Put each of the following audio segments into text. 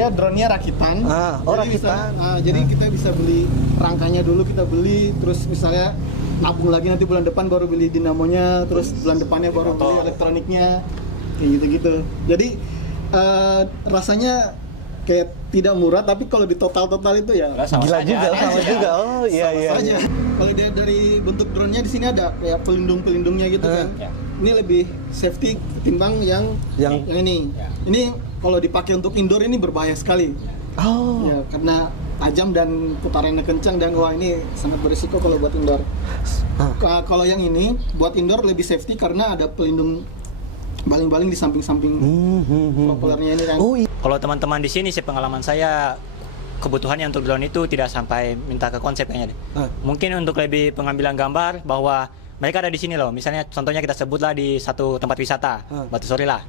Dia drone-nya rakitan. Rakitan. Jadi kita bisa beli rangkanya dulu, kita beli, terus misalnya nabung lagi nanti bulan depan baru beli dinamonya, terus bulan depannya baru beli elektroniknya, kayak gitu-gitu. Jadi rasanya kayak tidak murah, tapi kalau di total itu ya gila juga, sama juga. Oh iya. Kalau dia dari bentuk drone-nya di sini ada kayak pelindung-pelindungnya gitu kan. Ini lebih safety ketimbang yang ini. Ini kalau dipakai untuk indoor ini berbahaya sekali. Ya, karena tajam dan putarannya kencang, dan wah ini sangat berisiko kalau buat indoor. Kalau yang ini buat indoor lebih safety karena ada pelindung baling-baling di samping-samping propellernya ini kan. Kalau teman-teman di sini sih pengalaman saya, kebutuhannya untuk drone itu tidak sampai minta ke konsep kayaknya deh. Mungkin untuk lebih pengambilan gambar bahwa mereka ada di sini loh. Misalnya contohnya kita sebutlah di satu tempat wisata, Batu Sori lah.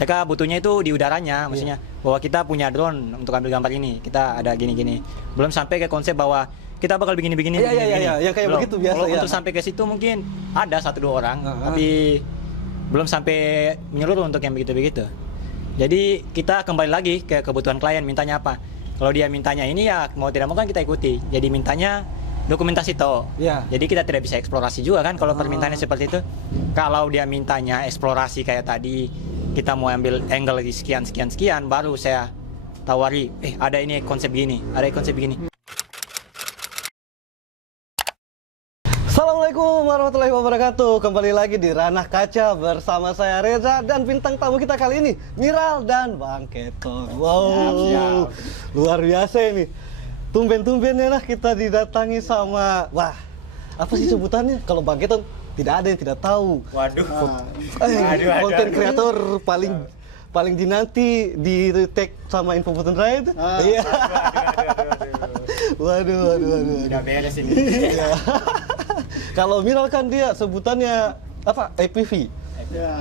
Mereka butuhnya itu di udaranya, maksudnya bahwa kita punya drone untuk ambil gambar ini, kita ada gini-gini. Belum sampai ke konsep bahwa kita bakal begini-begini. Yang kayak belum. begitu biasa. Kalau untuk sampai ke situ mungkin ada 1-2 orang, tapi belum sampai menyeluruh untuk yang begitu-begitu. Jadi kita kembali lagi ke kebutuhan klien, mintanya apa. Kalau dia mintanya ini ya mau tidak mau kan kita ikuti. Jadi mintanya dokumentasi toh. Jadi kita tidak bisa eksplorasi juga kan kalau permintaannya seperti itu. Kalau dia mintanya eksplorasi kayak tadi, kita mau ambil angle di sekian baru saya tawari, ada ini konsep gini, ada konsep gini. Assalamualaikum warahmatullahi wabarakatuh. Kembali lagi di Ranah Kaca bersama saya Reza dan bintang tamu kita kali ini Miral dan Bang Keton. Wow, luar biasa ini. Tumben-tumbennya lah kita didatangi sama, apa sih sebutannya? Kalau Bang Keton tidak ada yang tidak tahu. Konten kreator paling dinanti di tag sama Info Putin Raya itu. Iya. Waduh. Udah beres ini. Kalau Miral kan dia sebutannya apa? APV.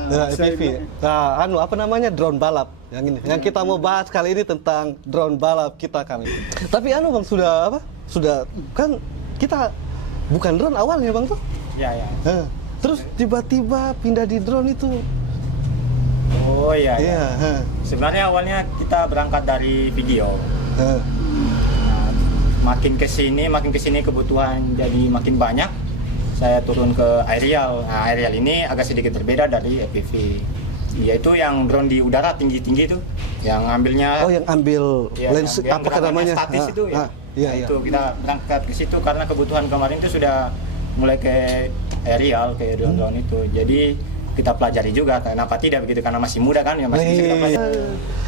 APV. Nah, apa namanya? Drone balap. Yang ini. Yang kita mau bahas kali ini tentang drone balap kita kali ini. Tapi Bang sudah apa? Sudah kan kita bukan drone awalnya Bang tuh. Iya. Terus tiba-tiba pindah di drone itu. Oh iya. Sebenarnya awalnya kita berangkat dari video. Makin kesini kebutuhan jadi makin banyak. Saya turun ke aerial. Nah, aerial ini agak sedikit berbeda dari FPV. Yaitu yang drone di udara tinggi-tinggi itu, yang ambilnya. Yang ambil lens apa namanya? Statis itu ya. Itu kita berangkat ke situ karena kebutuhan kemarin itu sudah mulai ke aerial, ke drone itu. Jadi kita pelajari juga kenapa tidak begitu, karena masih muda kan ya, masih bisa kita pelajari.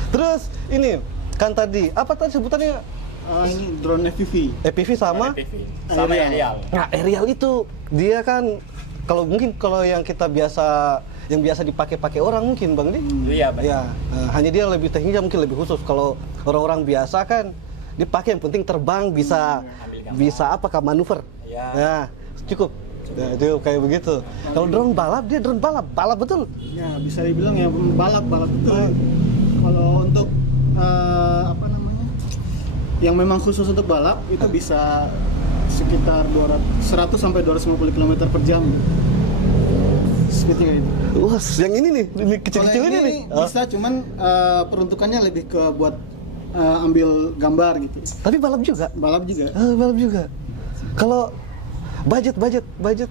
Terus ini kan tadi apa tadi sebutannya? Ini drone FPV sama aerial. Nah, aerial itu dia kan kalau yang kita biasa dipakai orang mungkin Bang nih. Iya, Bang. Ya, hanya dia lebih tekniknya mungkin lebih khusus. Kalau orang-orang biasa kan dipakai yang penting terbang bisa apakah manuver. Ya, cukup. Ya, itu kayak begitu. Kalau drone balap, dia drone balap betul. Ya, bisa dibilang ya balap betul. Kalau untuk apa namanya? Yang memang khusus untuk balap itu bisa sekitar 100 sampai 250 km per jam. Speednya gitu. Wah, yang ini nih, kecil-kecil ini nih. Bisa, cuman peruntukannya lebih ke buat ambil gambar gitu. Tapi balap juga. Balap juga. Balap juga. Kalau budget. Budget.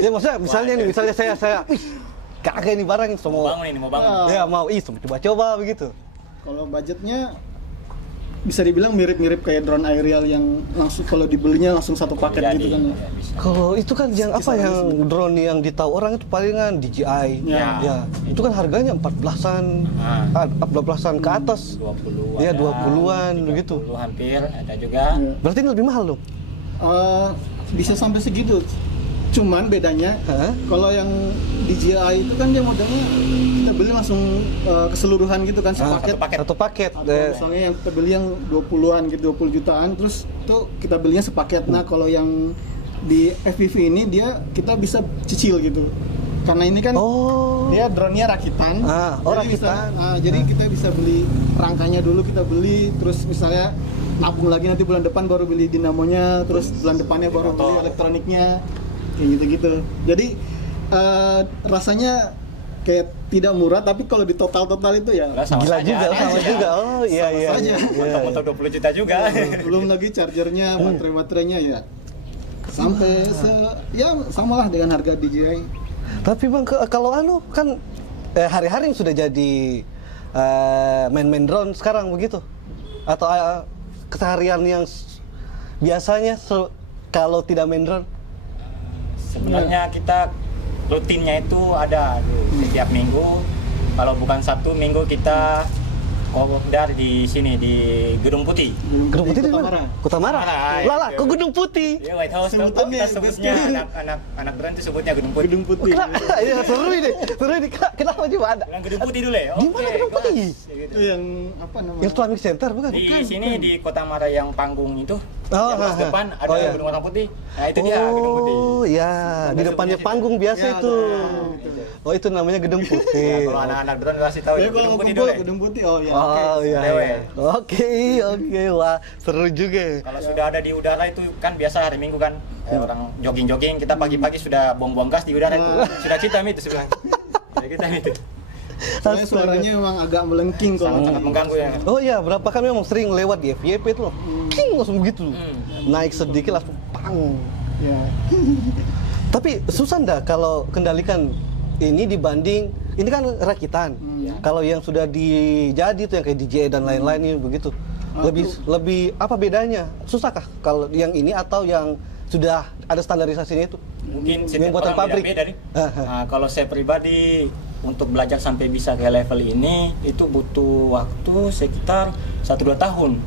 Ya maksudnya misalnya saya kagak ini barang mau bangun. Ya mau coba-coba begitu. Kalau budgetnya bisa dibilang mirip-mirip kayak drone aerial yang langsung kalau dibelinya langsung satu paket gitu kan. Kalau itu kan yang apa yang drone yang ditahu orang itu palingan DJI. Ya. Itu kan harganya 14-an ke atas. 20-an. Ya 20-an begitu. 30 hampir ada juga. Berarti ini lebih mahal dong. Bisa sampai segitu. Cuman bedanya kalau yang DJI itu kan dia modelnya kita beli langsung keseluruhan gitu kan, satu paket. Atau misalnya yang kita beli yang 20-an gitu, 20 jutaan, terus itu kita belinya sepaket. Nah, kalau yang di FPV ini kita bisa cicil gitu. Karena ini kan dia drone-nya rakitan. Jadi kita bisa beli rangkanya dulu, kita beli, terus misalnya nabung lagi nanti bulan depan baru beli dinamonya, terus bulan depannya baru beli elektroniknya. Kayak gitu-gitu. Jadi rasanya kayak tidak murah, tapi kalau di total itu ya Sama Gila saja, juga, ada sama aja. juga. Oh iya Sama iya. saja. Iya. Untuk 20 juta juga. belum lagi chargernya, baterai-baterainya ya sampai ya samalah dengan harga DJI. Tapi Bang, kalau kan hari-hari sudah jadi main-main drone sekarang begitu? Atau keseharian yang biasanya kalau tidak main drone? Sebenarnya kita rutinnya itu ada setiap minggu. Kalau bukan Sabtu, Minggu kita kopdar di sini di Gedung Putih. Gedung Putih di Kota mana? Mara. Kota Mara. Mara, Lah, iya. kok Gedung Putih? Ya White House tuh Sebutannya kita sebutnya best. anak drone itu sebutnya Gedung Putih. Gedung Putih. Kenapa? Ya, seru ini. Kenapa juga ada? Bilang Gedung Putih dulu ya. Di mana Gedung kelas. Putih? Ya gitu. Itu yang apa namanya? Yang Islamic Center bukan? Di sini di Kota Mara yang panggung itu. Oh, yang pas depan ada oh, iya. Gedung Warna Putih. Nah, itu dia Gedung Putih. Oh, ya, di depannya panggung biasa Ya, itu. ada. Oh, itu namanya Gedung Ya, Putih. kalau anak-anak drone kasih tahu Ya itu kalau Gedung Putih kumpul dulu. Gedung Putih, oh ya. Oh oke. iya. Dewe. Iya. Oke, wah seru juga. Kalau sudah ada di udara itu kan biasa hari Minggu kan orang jogging-jogging, kita pagi-pagi sudah buang-buang gas di udara itu. Sudah kita itu sebenarnya. Sudah kita itu. Soalnya suaranya memang agak melengking kalau Sangat mengganggu ya. Oh iya, berapa kali memang sering lewat di FYP itu loh. King langsung begitu. Naik sedikit langsung pang. ya. Tapi susah ndak kalau kendalikan ini dibanding ini kan rakitan. Kalau yang sudah dijadi itu yang kayak DJI dan lain-lain begitu. Lebih apa bedanya? Susahkah kalau yang ini atau yang sudah ada standarisasinya itu? Mungkin Yang setiap buatan orang pabrik. beda-beda nih. Nah, kalau saya pribadi untuk belajar sampai bisa ke level ini itu butuh waktu sekitar 1-2 tahun.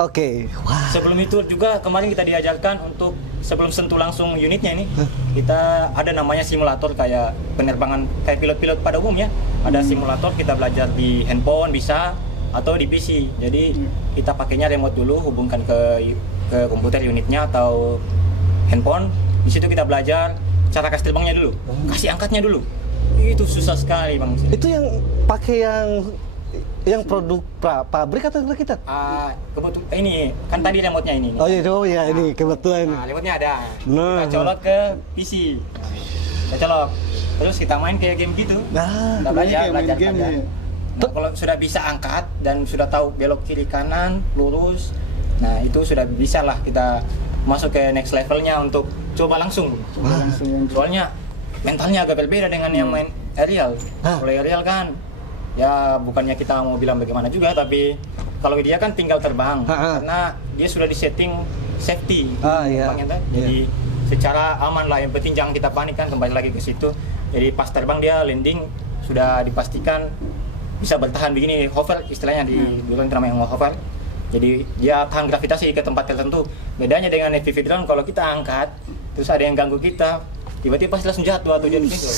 Oke. Wah. Sebelum itu juga kemarin kita diajarkan untuk sebelum sentuh langsung unitnya ini, kita ada namanya simulator kayak penerbangan kayak pilot-pilot pada umumnya. Ada simulator kita belajar di handphone bisa atau di PC. Jadi kita pakainya remote dulu, hubungkan ke komputer unitnya atau handphone. Di situ kita belajar cara kasih terbangnya dulu, kasih angkatnya dulu. Itu susah sekali Bang. Itu yang pakai yang produk pabrik atau rakitan? Kebetulan ini kan tadi remote-nya ini. Oh iya ini kebetulan. Nah, remote-nya ada. Nah. Kita colok ke PC. Kita colok. Terus kita main kayak game gitu. Nah, Kita belajar. kayak main game belajar. ya. Nah, kalau sudah bisa angkat dan sudah tahu belok kiri kanan, lurus, nah itu sudah bisa lah kita masuk ke next levelnya untuk coba langsung. Langsung. Soalnya mentalnya agak berbeda dengan yang main aerial. Kalau aerial kan, ya bukannya kita mau bilang bagaimana juga, tapi kalau dia kan tinggal terbang karena dia sudah disetting safety. Iya. Terbangnya kan. Jadi secara aman lah. Yang penting jangan kita panik kan, kembali lagi ke situ. Jadi pas terbang dia landing sudah dipastikan bisa bertahan begini, hover istilahnya di drone namanya hover. Jadi dia tahan gravitasi ke tempat tertentu. Bedanya dengan FPV drone, kalau kita angkat terus ada yang ganggu kita, tiba-tiba pasti langsung jatuh atau jadi gitu.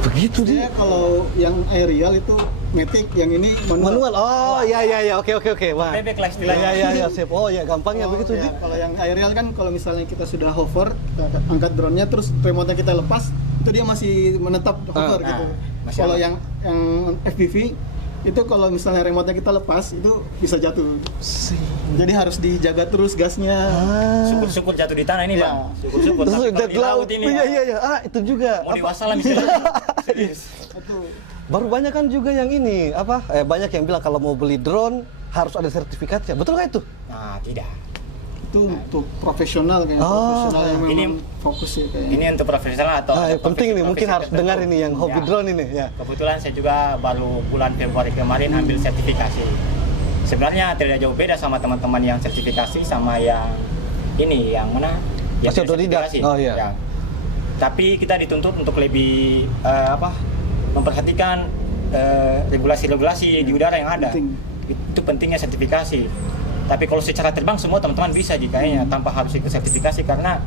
Begitu dia. Dia kalau yang aerial itu matic, yang ini Manual. Oh iya oke. Wah. Bebek lah istilahnya. Iya sip. Oh ya gampangnya begitu ya. dia. Kalau yang aerial kan kalau misalnya kita sudah hover, angkat drone-nya terus remote-nya kita lepas, itu dia masih menetap hover gitu. masih Kalau aman. yang FPV itu kalau misalnya remote-nya kita lepas itu bisa jatuh. Jadi harus dijaga terus gasnya. Syukur-syukur jatuh di tanah ini, Iya. Bang. Syukur-syukur. Terus Tapi udah kalau di di laut ini, Iya. Itu juga. mau dewasa lah misalnya. Serius. Itu Baru banyak kan juga yang ini banyak yang bilang kalau mau beli drone harus ada sertifikatnya. Betul nggak itu? Nah, tidak. itu untuk profesional kayaknya, profesional yang Ini- memang fokus ya kayaknya. Ini untuk profesional atau Nah, ada yang penting nih mungkin harus tertentu? dengar ini yang hobi Ya. drone ini ya. Kebetulan saya juga baru bulan Februari kemarin ambil sertifikasi. Sebenarnya tidak jauh beda sama teman-teman yang sertifikasi sama yang ini, yang mana? Yang Masih tidak otodidak? sertifikasi. Oh, iya. Ya. Tapi kita dituntut untuk lebih memperhatikan regulasi-regulasi di udara yang ada. Penting. Itu pentingnya sertifikasi. Tapi kalau secara terbang semua teman-teman bisa kayaknya tanpa harus ikut sertifikasi, karena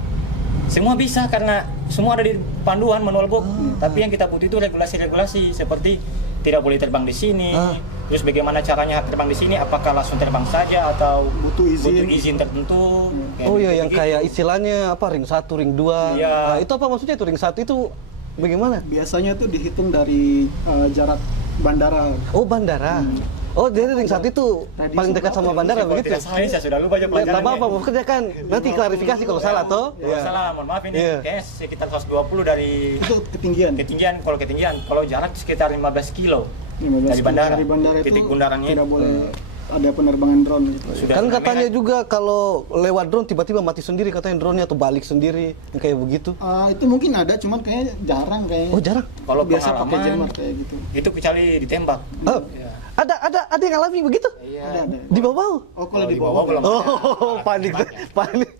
semua bisa, karena semua ada di panduan manual book. Tapi yang kita butuh itu regulasi-regulasi seperti tidak boleh terbang di sini. Terus bagaimana caranya terbang di sini? Apakah langsung terbang saja atau Butuh izin. tertentu? Oh iya, yang begitu. kayak istilahnya apa ring 1, ring 2. Iya. Nah, itu apa maksudnya itu ring 1 itu bagaimana? Biasanya itu dihitung dari jarak bandara. Oh, bandara. Oh, jadi ring 1 itu Tadi paling dekat sama bandara Kalau begitu? tidak salah ini saya sudah lupa aja Ya, pelajarannya. tak apa-apa, maksudnya kan nanti klarifikasi kalau salah toh. Kalau salah, mohon maaf ini Iya. kayaknya sekitar 120 dari Itu ketinggian. ketinggian. Kalau jarak sekitar 15 kilo 15 dari bandara. Dari bandara itu Titik bundarannya tidak boleh ada penerbangan drone gitu. sudah Kan sudah katanya merah. juga kalau lewat drone tiba-tiba mati sendiri katanya drone-nya atau balik sendiri yang kayak begitu. Itu mungkin ada, cuman kayaknya jarang kayaknya. Oh, jarang. Kalau biasa pakai pengalaman jammer kayak gitu. itu kecuali ditembak. Oh, Iya. ada yang alami begitu? Iya. Ada. Di bawah? Oh, kalau di bawah belum. Oh, panik, panik.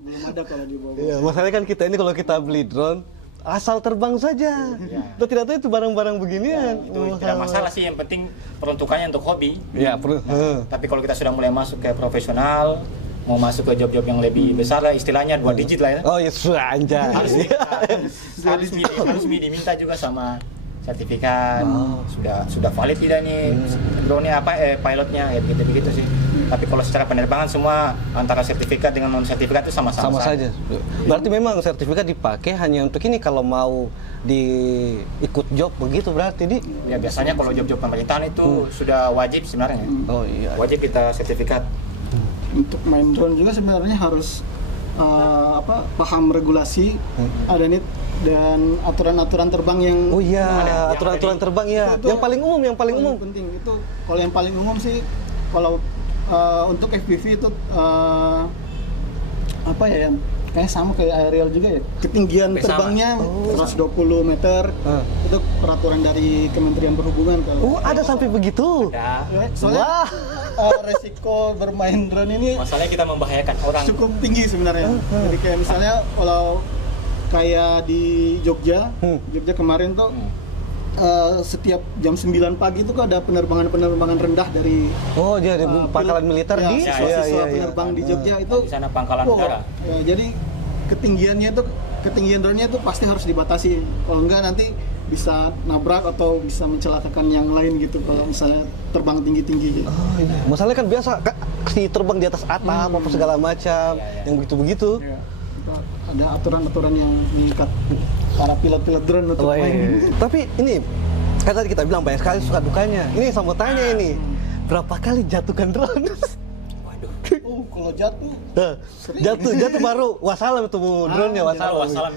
belum ada kalau di bawah. Iya, masalahnya kan kita ini kalau kita beli drone asal terbang saja. Kita tidak tahu itu barang-barang beginian. Itu tidak masalah sih, yang penting peruntukannya untuk hobi. Iya, perlu. Tapi kalau kita sudah mulai masuk ke profesional, mau masuk ke job-job yang lebih besar lah, istilahnya 2 digit lah ya. Oh, ya sudah anjay. harus diminta juga sama sertifikat, sudah valid tidak nih drone-nya pilotnya gitu begitu sih. Tapi kalau secara penerbangan semua antara sertifikat dengan non sertifikat itu sama-sama saja. Berarti memang sertifikat dipakai hanya untuk ini kalau mau ikut job begitu berarti di. Ya biasanya kalau job-job pemerintahan itu sudah wajib sebenarnya. Oh iya. Wajib kita sertifikat. Untuk main drone juga sebenarnya harus paham regulasi, ada NIT dan aturan-aturan terbang yang Oh iya, yang aturan-aturan terbang ya. Itu Yang paling umum, yang paling umum. penting itu. Kalau yang paling umum sih kalau untuk FPV itu apa ya, yang kayak sama kayak aerial juga ya, ketinggian Sama. terbangnya 120 meter. Itu peraturan dari Kementerian Perhubungan kalau Ada sampai begitu. Ada. soalnya Wah. resiko bermain drone ini Masalahnya kita membahayakan orang. cukup tinggi sebenarnya. Jadi kayak misalnya kalau kayak di Jogja kemarin tuh setiap jam 9 pagi itu ada penerbangan rendah dari Oh, jadi pangkalan militer ya, di siswa penerbang di Jogja itu. Di sana pangkalan Wow, udara. ya, jadi ketinggian drone-nya itu pasti harus dibatasi. Kalau enggak nanti bisa nabrak atau bisa mencelakakan yang lain gitu kalau misalnya terbang tinggi-tinggi gitu. Oh iya. Masalahnya kan biasa si terbang di atas atap apa segala macam, yang begitu-begitu. Ya, ada aturan-aturan yang mengikat para pilot-pilot drone untuk Oh, main. iya. Tapi ini kan tadi kita bilang banyak sekali suka dukanya. Ini sama tanya ini. Berapa kali jatuhkan drone? Kalau jatuh jatuh baru wassalam itu drone-nya wassalam. Wassalam.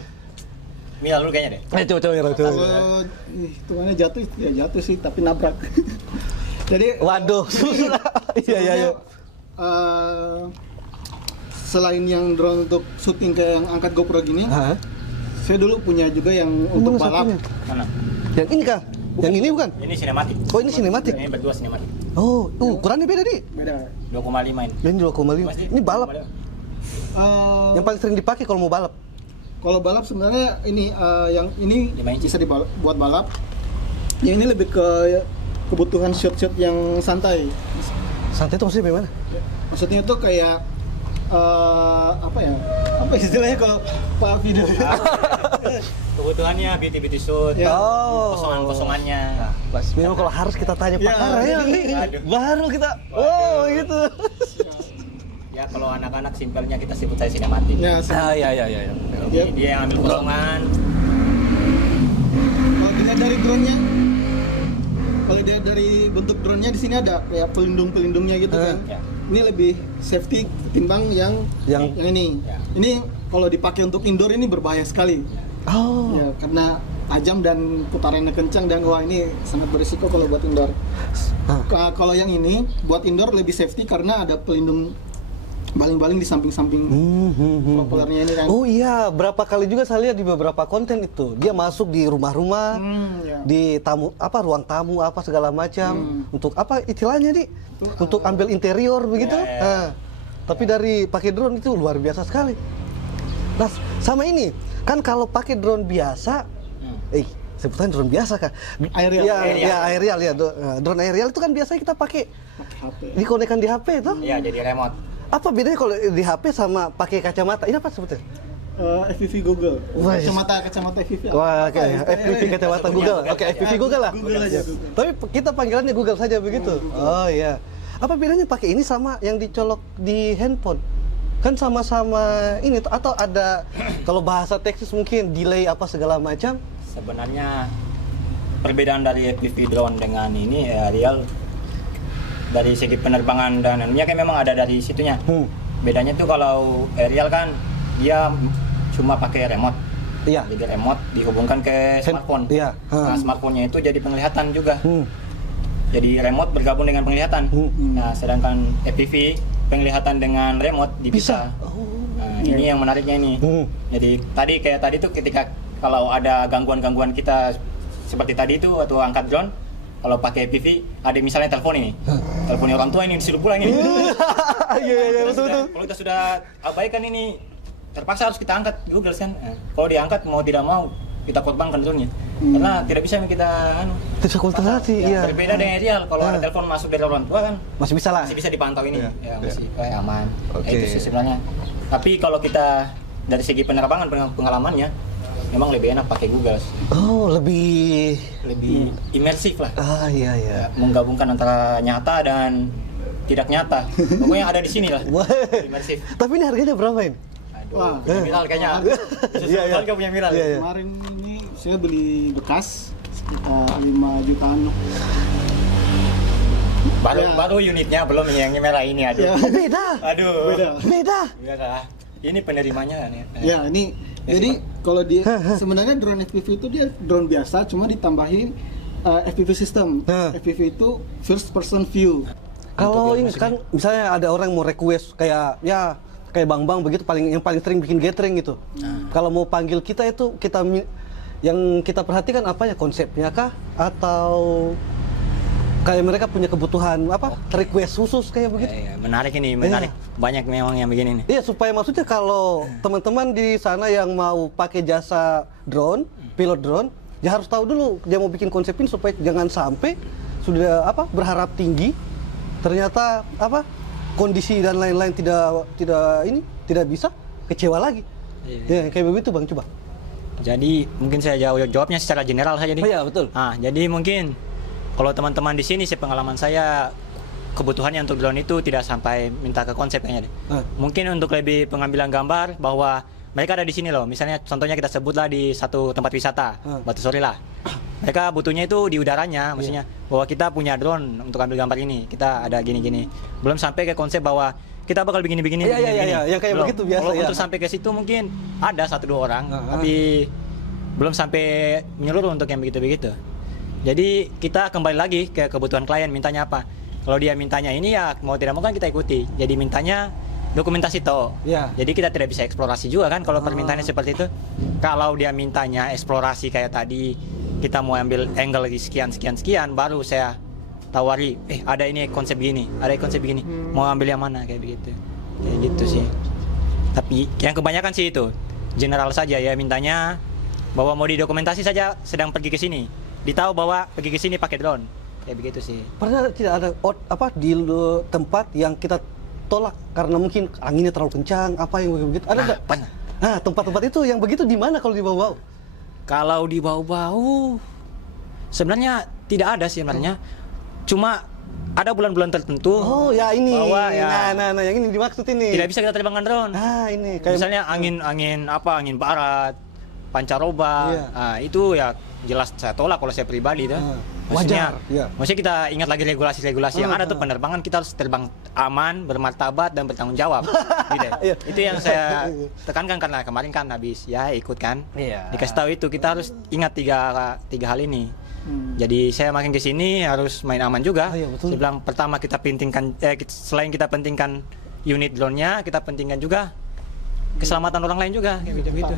Mila dulu kayaknya deh. Coba. kalau hitungannya jatuh ya jatuh sih tapi nabrak. Jadi Waduh. Iya. Selain yang drone untuk syuting kayak yang angkat GoPro gini, saya dulu punya juga yang untuk Mana balap. satunya? Mana? Yang ini kah? Yang ini bukan? Ini sinematik. Oh, ini sinematik. Ini berdua sinematik. Oh, ukurannya beda di. Beda. 2,5 ini. Ini 2,5. Ini balap. Yang paling sering dipakai kalau mau balap. Kalau balap sebenarnya ini yang ini 5 inci. bisa buat balap. Yang ini lebih ke kebutuhan shot-shot yang santai. Santai itu maksudnya bagaimana? Maksudnya tuh kayak apa ya? Apa istilahnya kalau Pak video? Kebutuhannya beauty shoot. Ya. Oh. Kosongan-kosongannya. Pas memang kalau harus kita tanya Ya, pakar ya, jadi- nih. Baru kita. Oh, gitu. Ya kalau anak-anak simpelnya kita sebut saya sinematik. Ya, Iya. Yep. Dia yang ambil kosongan. Kalau dilihat dari drone-nya, kalau dilihat dari bentuk drone-nya di sini ada kayak pelindung-pelindungnya gitu kan. Ya. Ini lebih safety ketimbang yang ini. Ya. Ini kalau dipakai untuk indoor ini berbahaya sekali. Oh. Ya, karena tajam dan putarannya kencang dan wah ini sangat berisiko kalau buat indoor. Kalau yang ini buat indoor lebih safety karena ada pelindung baling-baling di samping-samping propellernya ini kan. Oh iya, berapa kali juga saya lihat di beberapa konten itu. Dia masuk di rumah-rumah, Ya. di tamu ruang tamu apa segala macam. Untuk apa istilahnya di? Untuk ambil interior begitu. Ya. Tapi dari pakai drone itu luar biasa sekali. Nah, sama ini kan kalau pakai drone biasa, sebutan drone biasa kan? Aerial. Ya, aerial ya. Drone aerial itu kan biasanya kita pakai HP. dikonekkan di HP tuh. Iya, jadi remote. Apa bedanya kalau di HP sama pakai kacamata? Ini apa sebetulnya? FPV Google. Wah, Kacamata FPV. Wah, oke. FPV kacamata Google. Oke, FPV Google lah. Google aja, Google. Tapi kita panggilannya Google saja begitu. Oh iya. Apa bedanya pakai ini sama yang dicolok di handphone? Kan sama-sama ini atau ada kalau bahasa Texas mungkin delay apa segala macam? Sebenarnya perbedaan dari FPV drone dengan ini aerial dari segi penerbangan dan anunya kan memang ada dari situnya. Bedanya tuh kalau aerial kan dia cuma pakai remote. Iya. Jadi remote dihubungkan ke smartphone. Iya. Nah, smartphone-nya itu jadi penglihatan juga. Jadi remote bergabung dengan penglihatan. Nah, sedangkan FPV penglihatan dengan remote dipisah. Nah, ini yang menariknya ini. Jadi tadi tuh ketika kalau ada gangguan-gangguan kita seperti tadi itu atau angkat drone, kalau pakai FPV ada misalnya telepon ini. Teleponnya orang tua ini disuruh pulang ini. Iya betul. Kalau kita sudah abaikan ini terpaksa harus kita angkat Google kan. Kalau diangkat mau tidak mau kita korbankan drone-nya. Karena tidak bisa kita Bisa konsentrasi, iya. Berbeda dengan aerial, kalau ada telepon masuk dari orang tua kan masih bisa lah. masih bisa dipantau ini. Iya. Ya masih aman. Oke. Itu sih sebenarnya. Tapi kalau kita dari segi penerbangan pengalamannya memang lebih enak pakai Google. Oh, lebih imersif lah. iya. Menggabungkan antara nyata dan tidak nyata. Pokoknya ada di sini lah. Imersif. Tapi ini harganya berapa ini? Aduh, punya Miral kayaknya. Iya. Kan punya Miral. Iya. Kemarin ini saya beli bekas sekitar 5 jutaan. Baru unitnya belum yang merah ini, aduh. Ya. Oh, beda. Beda. Ini penerimanya nih. Ya, ini jadi kalau dia sebenarnya drone FPV itu dia drone biasa cuma ditambahin FPV system. FPV itu first person view. Kalau ini kan misalnya ada orang mau request kayak Bang begitu yang paling sering bikin gathering gitu. Kalau mau panggil kita itu yang kita perhatikan apa ya, konsepnya kah atau kayak mereka punya kebutuhan request khusus kayak begitu. Iya, menarik. Banyak memang yang begini nih. Iya, supaya maksudnya kalau teman-teman di sana yang mau pakai jasa drone, pilot drone, ya harus tahu dulu dia mau bikin konsep ini supaya jangan sampai sudah berharap tinggi ternyata kondisi dan lain-lain tidak bisa, kecewa lagi. Ya kayak begitu Bang, coba. Jadi mungkin saya jawabnya secara general saja nih. Oh iya, betul. Jadi mungkin kalau teman-teman di sini sepengalaman saya kebutuhannya untuk drone itu tidak sampai minta ke konsep kayaknya deh. Mungkin untuk lebih pengambilan gambar bahwa mereka ada di sini loh. Misalnya contohnya kita sebutlah di satu tempat wisata, Batu Sori lah. Mereka butuhnya itu di udaranya, maksudnya bahwa kita punya drone untuk ambil gambar ini, kita ada gini-gini. Belum sampai ke konsep bahwa kita bakal begini-begini. Iya, yang kayak belum. begitu biasa. Kalau untuk sampai ke situ mungkin ada 1-2 orang, tapi belum sampai menyeluruh untuk yang begitu-begitu. Jadi kita kembali lagi ke kebutuhan klien, mintanya apa. Kalau dia mintanya ini ya mau tidak mau kan kita ikuti. Jadi mintanya dokumentasi toh. Jadi kita tidak bisa eksplorasi juga kan kalau permintaannya seperti itu. Kalau dia mintanya eksplorasi kayak tadi, kita mau ambil angle di sekian baru saya tawari, ada ini konsep gini, mau ambil yang mana kayak begitu. Kayak gitu sih. Tapi yang kebanyakan sih itu general saja ya, mintanya bahwa mau didokumentasi saja sedang pergi ke sini. Ditahu bahwa pergi ke sini pakai drone. Kayak begitu sih. Pernah tidak ada di tempat yang kita tolak karena mungkin anginnya terlalu kencang, yang begitu? Ada nggak? Pernah. Nah, tempat-tempat itu yang begitu di mana kalau di bau-bau? Kalau di bau-bau sebenarnya tidak ada sih sebenarnya. Cuma ada bulan-bulan tertentu. Oh, ya ini. Bahwa ya, nah, yang ini dimaksud ini. tidak bisa kita terbangkan drone. Ini kayak misalnya angin barat, pancaroba. Itu ya jelas saya tolak kalau saya pribadi tuh. Wajar. Maksudnya kita ingat lagi regulasi-regulasi yang ada tuh, penerbangan kita harus terbang aman, bermartabat dan bertanggung jawab. Gitu. Itu yang saya tekankan karena kemarin kan habis ikut kan. Dikasih tahu itu kita harus ingat tiga hal ini. Jadi saya makin ke sini harus main aman juga. Saya bilang pertama kita pentingkan selain kita pentingkan unit drone-nya, kita pentingkan juga keselamatan orang lain juga kayak gitu.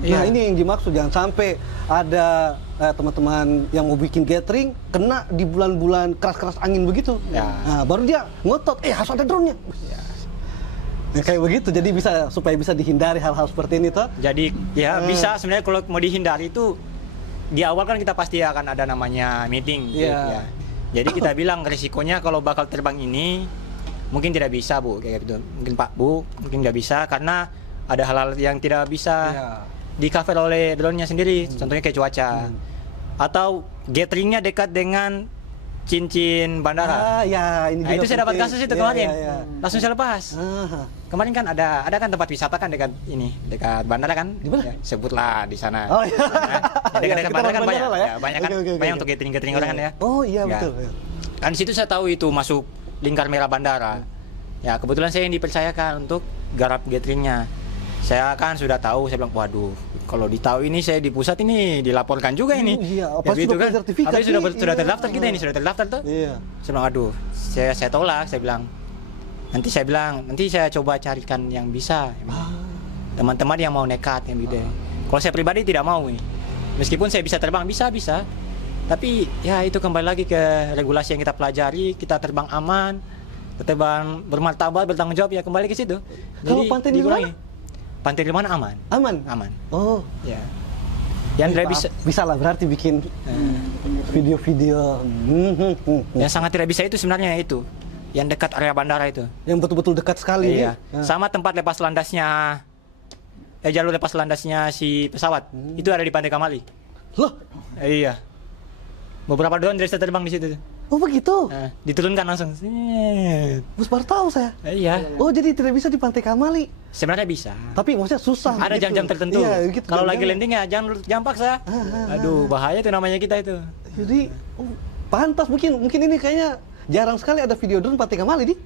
Nah, ini yang dimaksud, jangan sampai ada teman-teman yang mau bikin gathering kena di bulan-bulan keras-keras angin begitu. Nah, baru dia ngotot, harus ada drone-nya. Nah, kayak begitu, jadi supaya bisa dihindari hal-hal seperti ini toh. Jadi bisa sebenarnya kalau mau dihindari itu di awal kan kita pasti akan ada namanya meeting. Jadi kita bilang risikonya kalau bakal terbang ini mungkin tidak bisa Bu, kayak gitu. Mungkin Pak Bu, mungkin nggak bisa karena ada hal-hal yang tidak bisa di-cover oleh drone-nya sendiri. Contohnya kayak cuaca. Atau gatheringnya dekat dengan cincin bandara. Ini itu saya dapat kasus itu kemarin. Langsung saya lepas. Kemarin kan ada kan tempat wisata kan dekat bandara kan. Di mana? Sebutlah di sana. Oh iya. Dekat bandara kan banyak. Ya? Banyak kan. Banyak untuk gathering orang kan ya. Oh iya betul. Kan di situ saya tahu itu masuk lingkar merah bandara. Ya kebetulan saya yang dipercayakan untuk garap gatheringnya. Saya kan sudah tahu, saya bilang waduh, kalau ditahu ini saya di pusat ini dilaporkan juga ini. Iya, ya, gitu kan. sertifikat. Tapi sudah terdaftar kita ini, sudah terdaftar tuh. Iya. Saya bilang aduh, saya tolak, saya bilang. Nanti saya coba carikan yang bisa. Teman-teman yang mau nekat yang gitu. Kalau saya pribadi tidak mau ini. Meskipun saya bisa terbang bisa. Tapi ya itu kembali lagi ke regulasi yang kita pelajari, kita terbang aman, terbang bermartabat, bertanggung jawab ya kembali ke situ. Kalau pantai di mana? Pantai di mana aman? Aman. Oh, ya. Yang tidak bisa lah berarti bikin video-video. Yang sangat tidak bisa itu sebenarnya itu, yang dekat area bandara itu. Yang betul-betul dekat sekali. Iya. Sama tempat lepas landasnya, jalur lepas landasnya si pesawat itu ada di Pantai Kamali. Loh? Iya. Beberapa drone dari saya terbang di situ. Oh begitu? Diturunkan langsung. Bus baru tahu saya. Iya. Oh jadi tidak bisa di Pantai Kamali? Sebenarnya bisa. Tapi maksudnya susah. Ada gitu. jam-jam tertentu. Iya, gitu, kalau lagi landing ya jangan paksa. Aduh bahaya itu namanya kita itu. Jadi pantas mungkin ini kayaknya jarang sekali ada video drone Pantai Kamali di.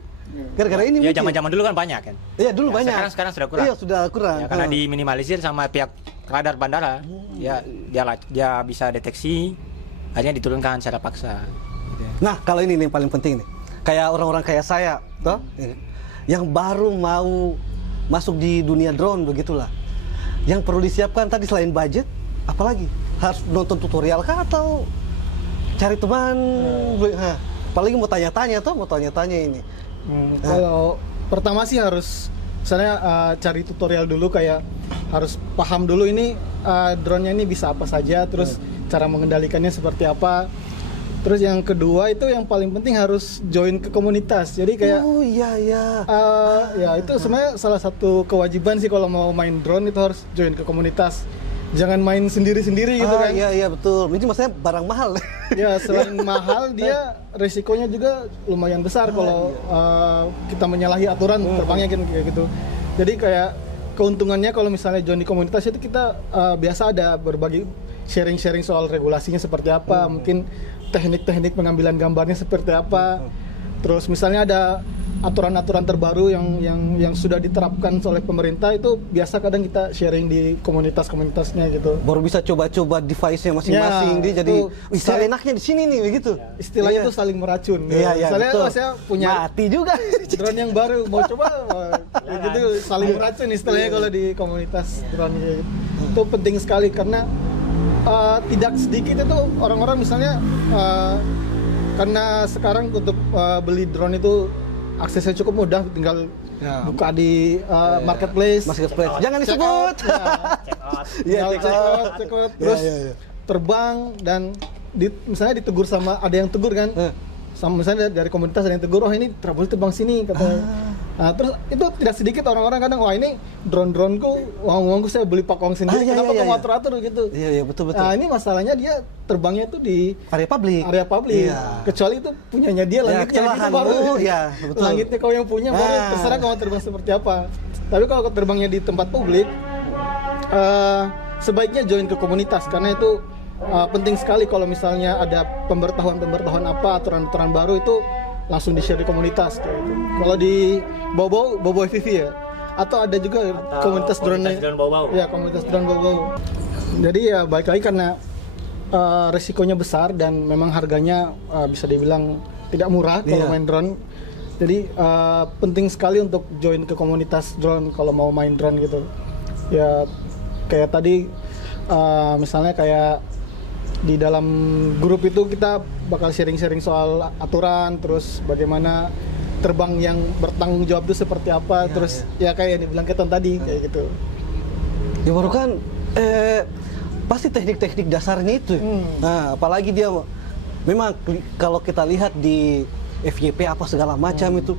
Gara-gara ini ya mungkin. zaman-zaman dulu kan banyak kan. Iya dulu banyak. Sekarang sudah kurang. Iya sudah kurang. Ya, karena diminimalisir sama pihak radar bandara. Ya dia bisa deteksi, akhirnya diturunkan secara paksa. Gitu. Nah kalau ini nih yang paling penting nih, kayak orang-orang kayak saya, toh, yang baru mau masuk di dunia drone begitulah, yang perlu disiapkan tadi selain budget, apalagi harus nonton tutorial kah atau cari teman, apalagi mau tanya-tanya ini. Kalau pertama sih harus misalnya cari tutorial dulu, kayak harus paham dulu ini drone-nya ini bisa apa saja, terus cara mengendalikannya seperti apa. Terus yang kedua itu yang paling penting harus join ke komunitas. Jadi kayak ya itu sebenarnya salah satu kewajiban sih kalau mau main drone itu harus join ke komunitas. Jangan main sendiri-sendiri gitu kan. Iya betul. Ini maksudnya barang mahal. Ya selain mahal dia resikonya juga lumayan besar kalau kita menyalahi aturan terbangnya kayak gitu. Jadi kayak keuntungannya kalau misalnya join di komunitas itu kita biasa ada berbagi sharing-sharing soal regulasinya seperti apa, mungkin teknik-teknik pengambilan gambarnya seperti apa. Terus misalnya ada aturan-aturan terbaru yang sudah diterapkan oleh pemerintah, itu biasa kadang kita sharing di komunitas-komunitasnya gitu. Baru bisa coba-coba device-nya masing-masing, dia jadi bisa enaknya di sini nih begitu. Istilahnya itu saling meracun. Misalnya saya punya mati juga drone yang baru mau coba gitu, saling meracun istilahnya kalau di komunitas drone gitu. Itu penting sekali karena tidak sedikit itu orang-orang misalnya karena sekarang untuk beli drone itu aksesnya cukup mudah, tinggal buka di marketplace. Jangan disebut. Check out, terus terbang dan misalnya ditegur sama ada yang tegur kan. Sama misalnya dari komunitas ada yang tegur, ini tidak boleh terbang sini katanya. Nah, terus itu tidak sedikit orang-orang kadang, wah ini drone-droneku, uangku saya beli pakai uang sendiri, kenapa kamu atur-atur gitu. Iya betul. Nah ini masalahnya dia terbangnya itu di area publik. Kecuali itu punyanya dia, langitnya gitu baru. Betul. Langitnya kau yang punya, baru terserah kamu terbang seperti apa. Tapi kalau terbangnya di tempat publik, sebaiknya join ke komunitas karena itu penting sekali. Kalau misalnya ada pemberitahuan apa, aturan-aturan baru itu langsung di-share di komunitas kayak gitu. Kalau di Bobo FPV ya, atau ada juga komunitas drone ya, komunitas drone Bobo. Jadi ya baik lagi karena resikonya besar dan memang harganya bisa dibilang tidak murah kalau main drone. Jadi penting sekali untuk join ke komunitas drone kalau mau main drone gitu. Ya kayak tadi misalnya kayak di dalam grup itu kita bakal sharing-sharing soal aturan, terus bagaimana terbang yang bertanggung jawab itu seperti apa, terus ya kayak yang dibilang Keton tadi kayak gitu. Ya baru kan pasti teknik-teknik dasarnya itu. Nah, apalagi dia memang kalau kita lihat di FYP apa segala macam itu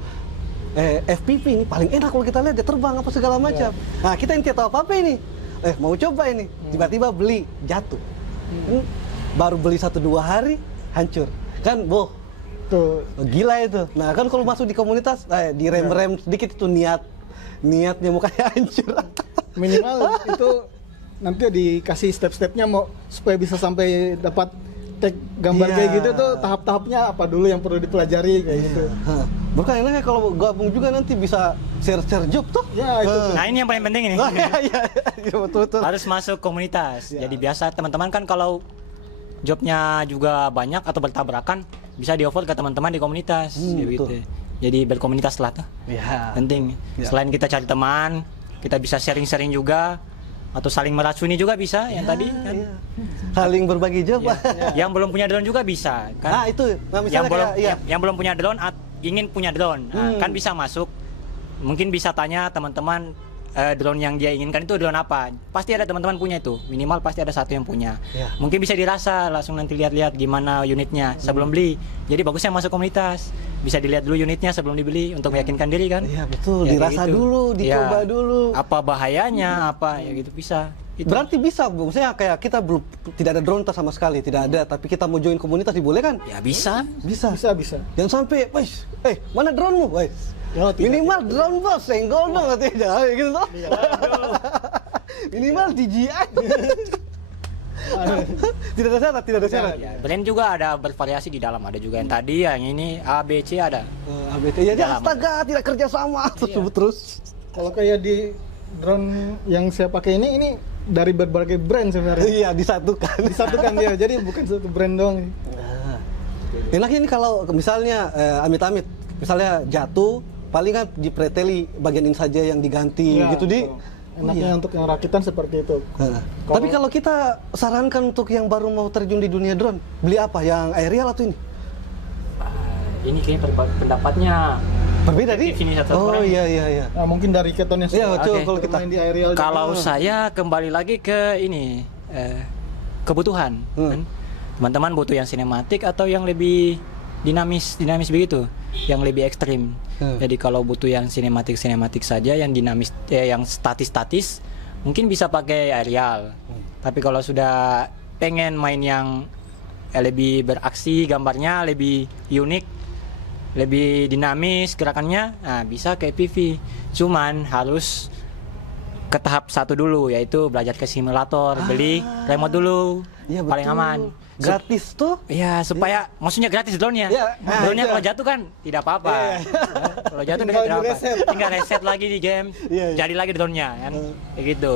FPV ini paling enak kalau kita lihat dia terbang apa segala macam. Nah, kita ini tidak tahu apa-apa ini. Mau coba ini, tiba-tiba beli jatuh. Baru beli 1-2 hari hancur kan, tuh gila itu. Nah kan kalau masuk di komunitas di rem sedikit itu niatnya mukanya hancur. Minimal itu nanti dikasih step-stepnya mau supaya bisa sampai dapat take gambar Iya. kayak gitu tuh tahap-tahapnya apa dulu yang perlu dipelajari kayak gitu. Bukan enaknya kalau gabung juga nanti bisa share job tuh. Ya itu. Nah ini yang paling penting ini. Oh, iya, betul. Harus masuk komunitas. Ya. Jadi biasa teman-teman kan kalau jobnya juga banyak atau bertabrakan bisa di-offer ke teman-teman di komunitas. Ya betul. gitu. Jadi berkomunitas lah tuh. Iya. Penting. Ya. Selain kita cari teman, kita bisa sharing-sharing juga atau saling meracuni juga bisa yang tadi kan. Iya. Saling berbagi job. Yang belum punya drone juga bisa kan. Nah, itu. Nah, misalnya yang belum kayak, iya. yang belum punya drone ingin punya drone. Nah, kan bisa masuk. Mungkin bisa tanya teman-teman drone yang dia inginkan itu drone apa. Pasti ada teman-teman punya itu. Minimal pasti ada satu yang punya. Ya. Mungkin bisa dirasa langsung nanti lihat-lihat gimana unitnya sebelum beli. Jadi bagusnya masuk komunitas. Bisa dilihat dulu unitnya sebelum dibeli untuk meyakinkan diri kan. Iya, betul. Ya, Dirasa kayak gitu. dulu, dicoba Ya. dulu. Apa bahayanya, apa ya gitu bisa. Itu. Berarti bisa, maksudnya kayak kita belum tidak ada drone sama sekali, tidak ada, tapi kita mau join komunitas dibolehkan? Ya bisa. Bisa. Bisa. Jangan sampai, wais, mana drone-mu, wais? Oh, tidak, Minimal drone bos, senggol dong katanya, gitu toh. Minimal DJI. Tidak ada syarat. Ya, brand juga ada bervariasi di dalam, ada juga yang tadi, yang ini A, B, C ada. ABT ya, Dalam. astaga, tidak kerja sama, terus. Kalau kayak di drone yang saya pakai ini dari berbagai brand sebenarnya. Iya, disatukan. Disatukan dia, jadi bukan satu brand doang. Enaknya ini kalau misalnya amit-amit, misalnya jatuh, paling kan dipreteli bagian ini saja yang diganti Ya, gitu di. betul. Enaknya untuk yang rakitan seperti itu. Tapi kalau kita sarankan untuk yang baru mau terjun di dunia drone, beli apa? Yang aerial atau ini? Ini kayaknya pendapatnya Berbeda di? Ini satu Oh orang. iya. Nah, mungkin dari ketonnya Iya, coba Oke. kalau kita. main di aerial. Kalau saya kembali lagi ke ini kebutuhan kan? Teman-teman butuh yang sinematik atau yang lebih dinamis begitu, yang lebih ekstrim. Jadi kalau butuh yang sinematik saja, yang dinamis yang statis mungkin bisa pakai aerial. Tapi kalau sudah pengen main yang lebih beraksi, gambarnya lebih unik, lebih dinamis gerakannya, nah bisa ke FPV. Cuman harus ke tahap satu dulu, yaitu belajar ke simulator, beli remote dulu, Iya, paling betul. aman. Gratis tuh. Iya, supaya maksudnya gratis drone-nya. Iya, Drone-nya iya. kalau jatuh kan tidak apa-apa. Kalau jatuh Tinggal tidak apa-apa. di-reset. Tinggal reset lagi di game. Iya. Jadi lagi drone-nya kan. Kayak gitu.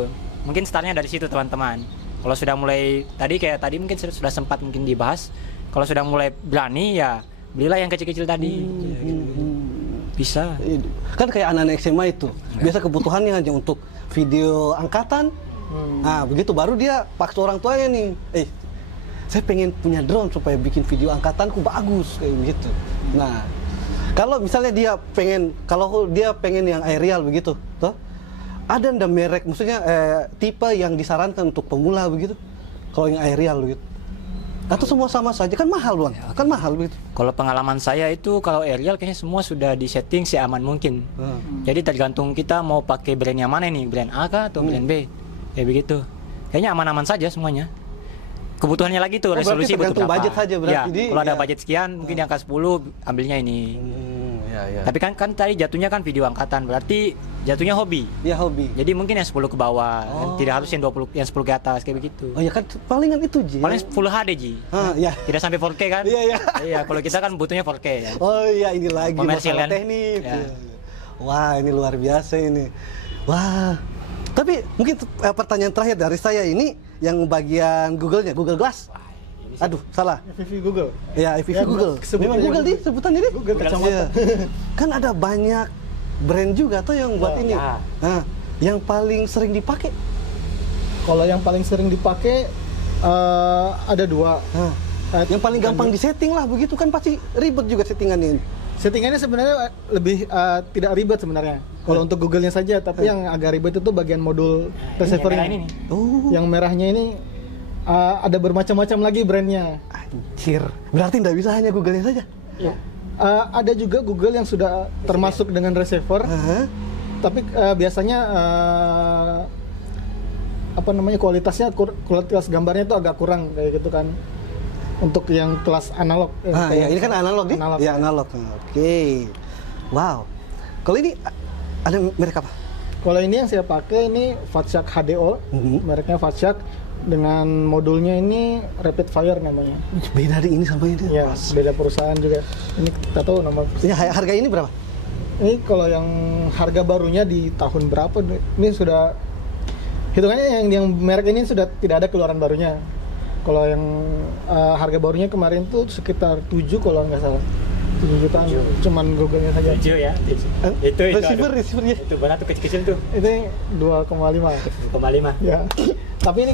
Mungkin startnya dari situ teman-teman. Kalau sudah mulai tadi mungkin sudah sempat mungkin dibahas. Kalau sudah mulai berani ya belilah yang kecil-kecil tadi. Bisa. Kan kayak anak-anak SMA itu, biasa kebutuhannya hanya untuk video angkatan. Nah, begitu baru dia paksa orang tuanya nih, saya pengen punya drone supaya bikin video angkatanku bagus kayak begitu. Nah, kalau misalnya dia pengen yang aerial begitu, toh ada ndak merek, maksudnya tipe yang disarankan untuk pemula begitu? Kalau yang aerial begitu? Atau semua sama saja? Kan mahal bang, kan mahal begitu. Kalau pengalaman saya itu kalau aerial kayaknya semua sudah disetting seaman mungkin. Jadi tergantung kita mau pakai brand yang mana nih, brand A kah atau brand B? Ya begitu. Kayaknya aman-aman saja semuanya. Kebutuhannya lagi tuh berarti resolusi butuh tergantung berapa. budget saja berarti Ya, kalau ada ya. budget sekian mungkin di angka 10 ambilnya ini. Ya. Tapi kan tadi jatuhnya kan video angkatan, berarti jatuhnya hobi. Ya hobi. Jadi mungkin yang 10 ke bawah, tidak harus yang 20 yang 10 ke atas kayak begitu. Oh ya kan palingan itu Ji. Paling Full HD Ji. Ya. Tidak sampai 4K kan? Iya. Iya, kalau kita kan butuhnya 4K ya. Oh iya, ini lagi Komersil masalah kan? teknik. Ya. Wah, ini luar biasa ini. Wah. Tapi mungkin pertanyaan terakhir dari saya ini yang bagian Google-nya, Google Glass. Aduh, salah. FPV Google. Ya, FPV Ya, Google. sebutannya Memang Google Google. di sebutan ini? Google kacamata. Iya. Kan ada banyak brand juga tuh yang buat ini. ya. Nah, yang paling sering dipakai. Kalau yang paling sering dipakai ada dua. Yang paling gampang disetting lah begitu kan pasti ribet juga settingannya ini. Settingannya sebenarnya lebih tidak ribet sebenarnya. Kalau untuk Google-nya saja, tapi yang agak ribet itu bagian modul receiver-nya. Ini nih. Oh, Yang merahnya ini ada bermacam-macam lagi brandnya. anjir. Berarti nggak bisa hanya Google-nya saja. Ada juga Google yang sudah termasuk dengan receiver, tapi biasanya kualitas gambarnya itu agak kurang kayak gitu kan. Untuk yang kelas analog. Ya, ini kan analog nih? Analog. Ya, analog. Oke. Wow. Kalau ini ada merek apa? Kalau ini yang saya pakai ini Fatshark HDO, mereknya Fatshark. dengan modulnya ini rapid fire namanya. Beda dari ini sama ini. Ya, beda perusahaan juga. Ini kita tahu nama. Ya, harga ini berapa? Ini kalau yang harga barunya di tahun berapa? Ini sudah hitungannya yang merek ini sudah tidak ada keluaran barunya. Kalau yang harga barunya kemarin tuh sekitar 7 kalau nggak salah. 7 jutaan, cuman Google-nya saja. 7 ya. Itu receivernya. Itu berat tuh kecil-kecil tuh. Itu 2,5. 2,5. Ya. Tapi ini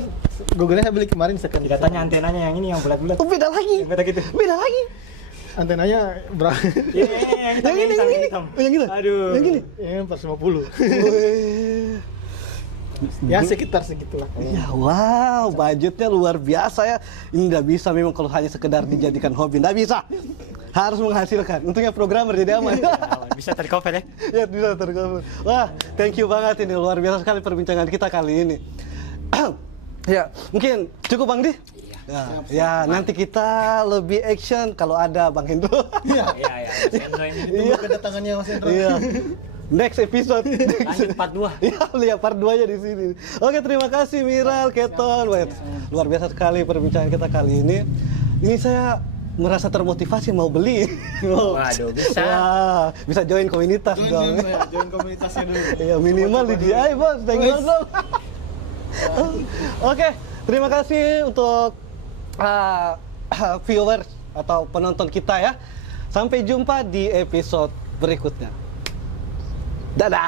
Google-nya saya beli kemarin second. Kita tanya antenanya yang ini yang bulat-bulat. Oh, beda lagi. Beda gitu. Beda lagi. Antenanya berapa? Iya, Yang ini. Oh, yang ini. Aduh. Yang ini. Ini 450. Wih. Ya sekitar segitulah. Ya, wow, budgetnya luar biasa ya. Ini nggak bisa memang kalau hanya sekedar dijadikan hobi, nggak bisa. Harus menghasilkan. Untungnya programmer jadi aman. Bisa tercover ya. Ya, bisa tercover. Wah, thank you banget ini, luar biasa sekali perbincangan kita kali ini. Ya, mungkin cukup Bang Di? Ya, nanti kita lebih action kalau ada Bang Hendro. Iya. Mas Hendro ini. Tunggu kedatangannya Mas Hendro. Iya. Next episode. Lanjut part 2. Iya, lihat part 2-nya di sini. Oke, terima kasih Miral, Keton. Wah, luar biasa sekali perbincangan kita kali ini. Ini saya merasa termotivasi mau beli. Waduh, bisa. Wah, bisa join komunitas dong. Join komunitasnya dulu. Iya, minimal di DJI, Bos. Thank you dong. Oke, terima kasih untuk viewers atau penonton kita ya. Sampai jumpa di episode berikutnya. Dadah.